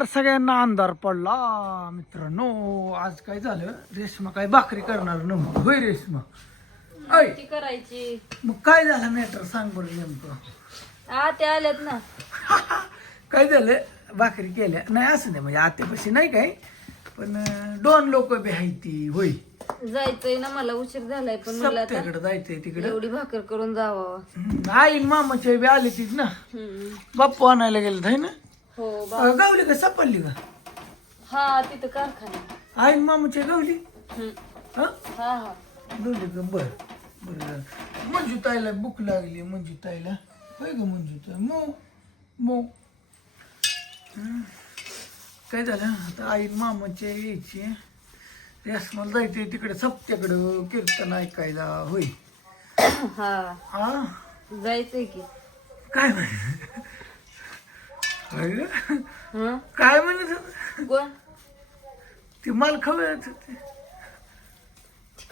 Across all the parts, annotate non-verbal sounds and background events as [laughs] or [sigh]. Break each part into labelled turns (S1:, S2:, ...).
S1: नमस्कार सगळ्यांना अंधार पडला. मित्रांनो आज काय झालं? रेशमा काय भाकरी करणार नव्हती होय रेशमा? ऐ
S2: ती करायची.
S1: मग काय झालं मॅटर सांग बरं नेमकं.
S2: आ ते आल्यात ना. [laughs]
S1: काय झालं? भाकरी केल्या. नाही असं नाही म्हणजे आतेपाशी नाही काय पण अं, दोन लोक बी आहेत ती होय.
S2: जायचंय ना मला उशीर झालाय पण मला आता
S1: सप्त्याकडे जायचंय तिकडे.
S2: एवढी भाकर करून जावं.
S1: आई मामाच्या बी आली तीच ना. बाप्पू आणायला गेलं ना?
S2: हो बा.
S1: अं, गावली का? सापडली का?
S2: हा तिथं कारखाना.
S1: आई मामाच्या गावली?
S2: हम्म.
S1: हा?
S2: हा हा.
S1: दोन्ही का? बर बर मंजू ताईला भूक लागली मंजू ताईला होय ग मंजू ताई मो मो हं. काय झालं? आता आई मामाचे यायची. मला जायचंय तिकडे सप्त्याकडं कीर्तन ऐकायला होय. [coughs]
S2: हा.
S1: हा
S2: जायचंय की.
S1: काय म्हण?
S2: हं?
S1: काय म्हणत होतं?
S2: कोण?
S1: ते मला खवळत होते.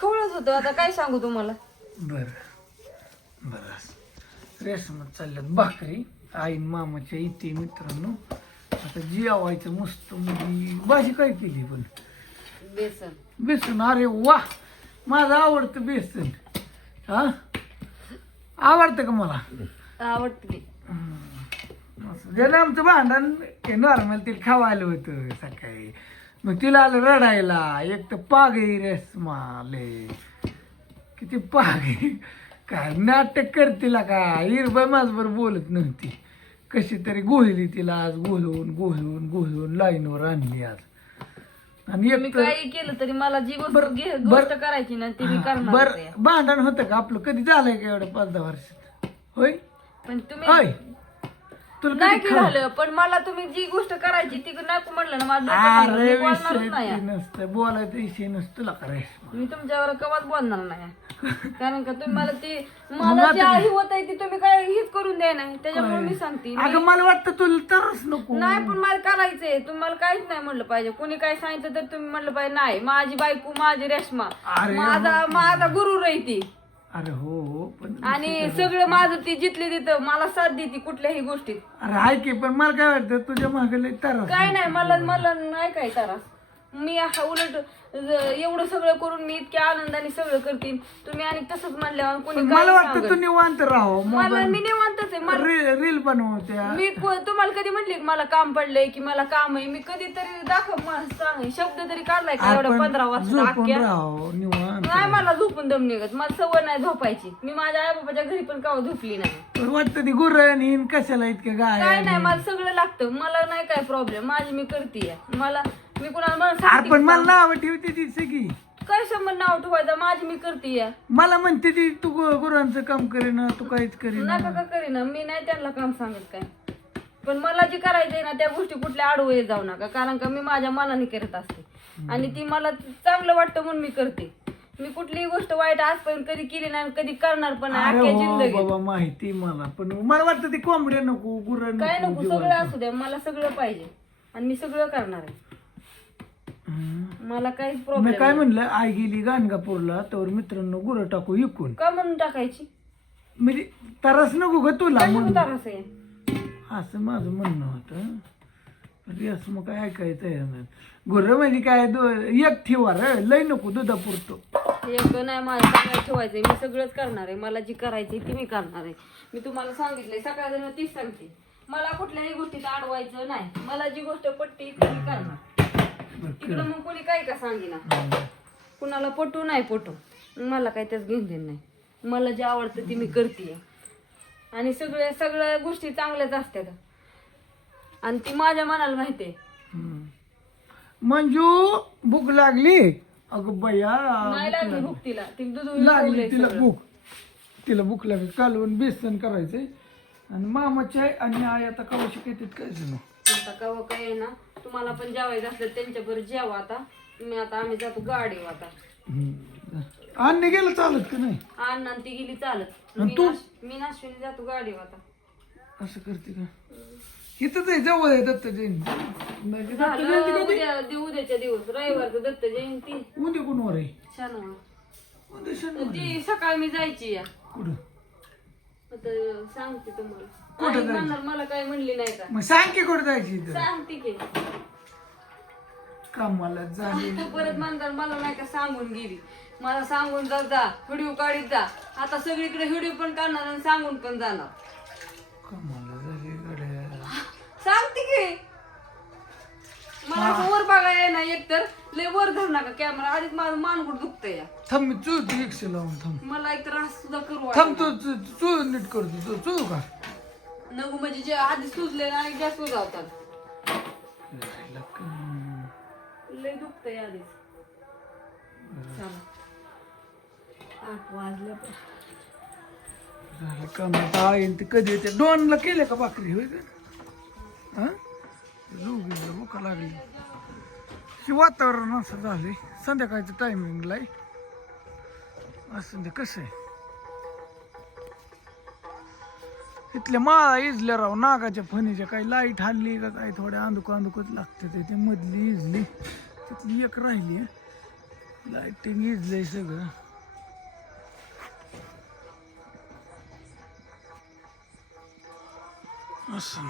S2: खवळत होतो आता काय सांगू तुम्हाला?
S1: बर. बर रेशमात चालल्यात भाकरी. आईन मामाच्या इथे मित्रांनो. आता जेवायचं मस्त म्हणजे भाजी काय केली पण?
S2: बेसन.
S1: बेसन? अरे वा! माझं आवडतं बेसन. हा? आवडतं का मला?
S2: आवडते.
S1: ज्यानं आमचं भांडण नॉर्मल तिला खावायला होतं सकाळी. मग तिला आलं रडायला. एक तर पागई रेसमाले किती पागई काय नाटक करतीला का हिरबाई माझ्याबरोबर बोलत नव्हती. कशी तरी गोहली तिला आज. गोहलून गोहलून गोहलून लाईनवर आणली आज. आणि
S2: तुम्ही
S1: एक तर-
S2: काही केलं तरी मला जी गोष्ट
S1: बरं,
S2: घे-
S1: बरं.
S2: गोष्ट करायची ना ती मी करणार
S1: बर. भांडण होतं का आपलं? कधी झालंय का एवढं पाच दहा वर्षात? होय?
S2: पण तुम्ही
S1: होय. तुला
S2: नाही
S1: कधी खा-
S2: झालं पण मला तुम्ही जी गोष्ट करायची ती नको म्हणलं ना माझं डोकं
S1: अरे.
S2: मी बोलणारच
S1: विषय
S2: नाही
S1: ते नसतं बोलायचं विषय नसतं ला करायचं
S2: मी तुमच्यावर कवाच बोलणार नाही. कारण का तुम्ही मला ती [laughs] मला जी आई होत आहे ती तुम्ही काय हीच करून द्या नाही. त्याच्यामुळे मी सांगते मी-
S1: अगं मला वाटतं तुला तरच नको.
S2: नाही पण मला करायचंय. तुम्हाला काहीच नाही म्हणलं पाहिजे. कोणी काय सांगितलं तर तुम्ही म्हणलं पाहिजे नाही माझी बायको माझी रेशमा.
S1: अरे
S2: माझा माझा गुरु राही ती.
S1: अरे हो पण
S2: आणि सगळं माझं ती जिथली तिथं मला साथ देते कुठल्याही गोष्टीत.
S1: अरे आहे की पण मला काय वाटतं तुझ्या मागे लय तरच
S2: काय नाही मला मला नाही काय त्रास. मी असा उलट एवढं सगळं करून मी इतक्या आनंदाने सगळं करते तुम्ही आणि तसंच म्हणल्यावर कोणी
S1: मला
S2: काय
S1: वाटतं? तू निवांत राहो
S2: मला मी निवांतच आहे. मला
S1: रील बनवत्या
S2: मी को- तुम्हाला कधी म्हणली की मला काम पडलंय की मला काम आहे? मी कधीतरी दाखव मला सांग शब्द तरी काढलाय का
S1: आपण
S2: पंधरा वर्षात
S1: झोपून
S2: अख्ख्या?
S1: राहो निवांत
S2: नाही मला झोपून दम निघत. मला सवय नाही झोपायची. मी माझ्या आई बाबाच्या घरी पण कवा झोपली नाही.
S1: पण वाटतं ती हिन कशाला इतके गाय
S2: काय नाही मला सगळं लागतं. मला नाही काय प्रॉब्लेम माझी मी करते मला मी कुणाला म्हणून
S1: अरे
S2: सांगते
S1: पण मला नाव ठेवते ती सगळी.
S2: काय संबंध नाव ठेवायचं? माझी मी करते
S1: मला म्हणते ती तू गु- गुरांचं काम करीना तू काहीच करीना.
S2: नका का करीना. मी नाही त्यांना काम सांगत काय. पण मला जे करायचंय ना त्या गोष्टी कुठल्या आडवे जाऊ नका. कारण का मी माझ्या मनाने करत असते. आणि ती मला चांगलं वाटतं म्हणून मी करते. मी कुठलीही गोष्ट वाईट आजपर्यंत कधी केली नाही आणि कधी करणार पण नाही.
S1: अरे
S2: अख्ख्या
S1: हो
S2: जिंदगी
S1: बाबा माहिती मला. पण मला वाटतं ती कोंबड्या नको गुर
S2: काय
S1: नको
S2: सगळं असू द्या. मला सगळं पाहिजे. आणि मी सगळं करणार आहे. मला काहीच
S1: मी
S2: प्रॉब्लेम
S1: काय म्हणलं आई गेली गाणगापूरला तर मित्रांनो गुरं टाकू इकून.
S2: का म्हणून टाकायची?
S1: म्हणजे तरच नको ग तुला म्हणून.
S2: त्रास आहे?
S1: असं माझं म्हणणं होतं. असं मग काय ऐकायचं आहे गुरं म्हणजे काय दो- एक ठेवा रे लय नको दुधा पुरतो
S2: एक नाही माझं सगळं ठेवायचंय. मी सगळंच करणार आहे. मला जी करायची ती मी करणार आहे. मी तुम्हाला सांगितलंय सकाळ तीच सांगते. मला कुठल्याही गोष्टीत अडवायचं नाही. मला जी गोष्ट पटते ती मी करणार. तिकडं मग कोणी काय का सांगिना? कुणाला पटू नाही पटू. मला काय त्याच घेऊन देण नाही. मला जे आवडतं ती मी करते आणि सगळ्या सगळ्या गोष्टी चांगल्याच असतात. आणि ती माझ्या मनाला माहिती आहे.
S1: मंजू भूक लागली? अगं बया
S2: नाही लागली भूक तिला. ती दूध
S1: लागली तिला. भूक. तिला भूक लागली. कालवून बेसन करायचंय. आणि मामाची आई आणि आई आता कवा शिकायचं काय जण?
S2: आता कवा काय आहे ना? तुम्हाला पण जेवायचं असलं त्यांच्या बरोबर जेवा आता. मी आता आम्ही जातो गाडीवर आता.
S1: अन्य गेलं चालत का नाही?
S2: अण्णा आणि ती गेली चालत.
S1: आणि
S2: मी
S1: तू?
S2: नाश- मी जातो गाडीवर आता.
S1: असं करते का? इथंच आहे जवळ आहे दत्त जयंती. म्हणजे दत्त
S2: झालं
S1: कधी?
S2: उद्या दि- उद्याच्या दिवस रविवारचं दत्त जयंती.
S1: उद्या कोणवर आहे?
S2: शनिवार.
S1: उद्या शनिवार
S2: ती सकाळी मी जायची या.
S1: कुठं?
S2: सांगते तुम्हाला.
S1: कुठं
S2: आई
S1: जायचं?
S2: म्हणणार मला काय म्हणली नाही का?
S1: मग सांग की कुठं जायची
S2: सांगते की.
S1: कामाला झाली
S2: तू [laughs] परत म्हणणार मला नाही का सांगून गेली? मला सांगून जात जा व्हिडिओ काढीत जा. आता सगळीकडे व्हिडिओ पण काढणार आणि सांगून पण जाणार.
S1: कामाला झाली गड्या.
S2: सांगते की. मला असं वर बघायला नाही एक तर. लय वर धरू नका कॅमेरा आधीच माझं मानगुड दुखतंय या.
S1: थांब मी चू तू एकशे लावून थांब.
S2: मला एक तर सुद्धा करू
S1: थांब
S2: वाटत
S1: तू नीट करतो तू. चू का.
S2: नको म्हणजे जे आधी सुजले ना जास्त सुजावतात. लय दुखतंय आधीच. चला. आठ वाजले पण.
S1: झालं आता येईल ते कधी येते? दोनला केले का भाकरी? होय का? हा? दोघीला भूका लागली. की वातावरण असं झाले संध्याकाळचं टायमिंगला असं ते कसं आहे? इथल्या माळा इजल्या राव नागाच्या फणीच्या काही लाइट हल्ली का काही थोड्या अंधुक अंधुकच लागते ते. मधली इजली. तिथली एक राहिली लाईटिंग इजलंय सगळं. असं.